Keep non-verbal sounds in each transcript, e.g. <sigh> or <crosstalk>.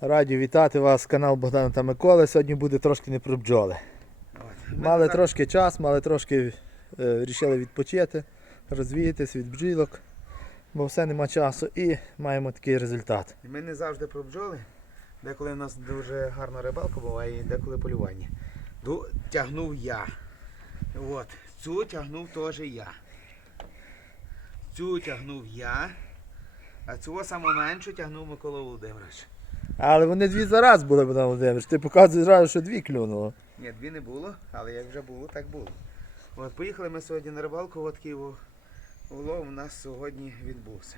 Раді вітати вас, канал Богдана та Миколи. Сьогодні буде трошки не про бджоли. Мали трошки час, мали трошки е, рішили відпочити, розвіятись від бджілок, бо все нема часу і маємо такий результат. І Ми не завжди про бджоли. Деколи у нас дуже гарна рибалка буває, і деколи полювання. Ду тягнув я. От. Цю тягнув теж я. Цю тягнув я. А цього саму меншу тягнув Микола Володимирович. Але вони дві за раз були, Богдан. Ти показуєш зразу, що дві клюнуло. Ні, дві не було, але як вже було, так було. От, поїхали ми сьогодні на рибалку, от такий у- улов у нас сьогодні відбувся.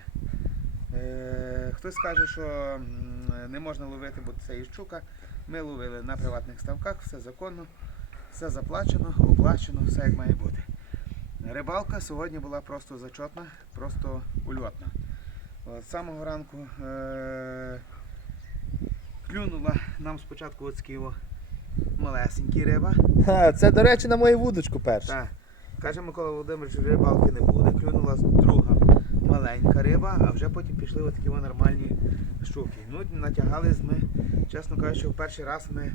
Е, хтось каже, що не можна ловити, бо це і щука. Ми ловили на приватних ставках, все законно, все заплачено, оплачено, все як має бути. Рибалка сьогодні була просто зачетна, просто ульотна. От, з самого ранку е, клюнула нам спочатку от такий о риба. Ха, це, до речі, на мою вудочку перша. Так. Каже Микола Володимирович, рибалки не буде. Клюнула друга маленька риба, а вже потім пішли отакі о нормальні щуки. Ну, натягались ми, чесно кажучи, в перший раз ми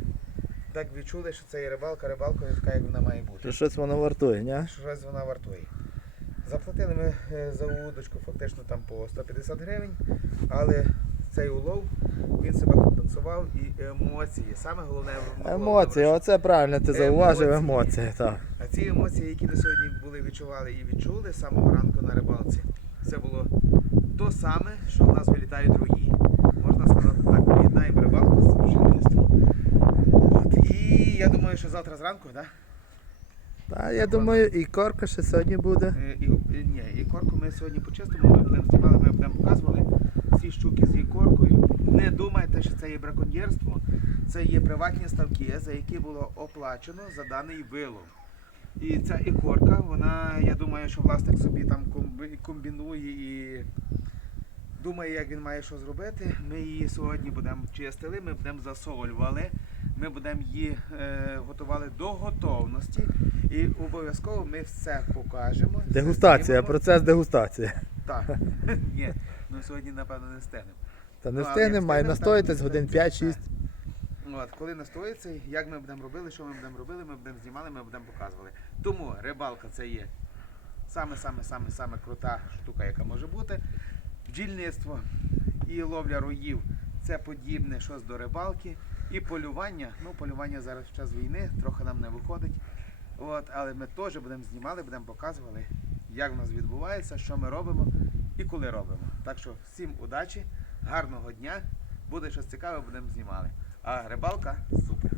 так відчули, що це є рибалка, рибалка не така, як вона має бути. Що щось воно вартує, ні? Щось вона вартує. Заплатили ми е, за удочку фактично там по 150 гривень, але цей улов він себе компенсував і емоції. Саме головне Емоції, оце правильно ти зауважив, Емоції. так. А ці емоції, які ми сьогодні були відчували і відчули з самого ранку на рибалці, це було то саме, що в нас вилітають рої. Можна сказати так, поєднаємо рибалку з бджільництвом. І я думаю, що завтра зранку, да? Та я думаю, і корка ще сьогодні буде. Е, І, і, ні, і корку ми сьогодні почистимо, ми будемо знімали, ми будемо показували ці щуки з ікоркою. Не думайте, що це є браконьєрство. Це є приватні ставки, за які було оплачено за даний вилов. І ця ікорка, вона, я думаю, що власник собі там комбінує і думає, як він має що зробити. Ми її сьогодні будемо чистили, ми будемо засолювали, ми будемо її е, готували до готовності. І обов'язково ми все покажемо. Дегустація, процес дегустації. Так. <laughs> Ні, ну сьогодні, напевно, не встигнемо. Та не Ну, встигнемо, як має настоїтись годин 5-6. От, коли настоїться, як ми будемо робили, що ми будемо робили, ми будемо знімали, ми будемо показували. Тому рибалка це є саме-саме-саме-саме крута штука, яка може бути. Бджільництво і ловля роїв це подібне щось до рибалки. І полювання. Ну, полювання зараз в час війни, трохи нам не виходить. От, але ми теж будемо знімали, будемо показували, як в нас відбувається, що ми робимо і коли робимо. Так що всім удачі, гарного дня. Буде щось цікаве, будемо знімали. А рибалка супер.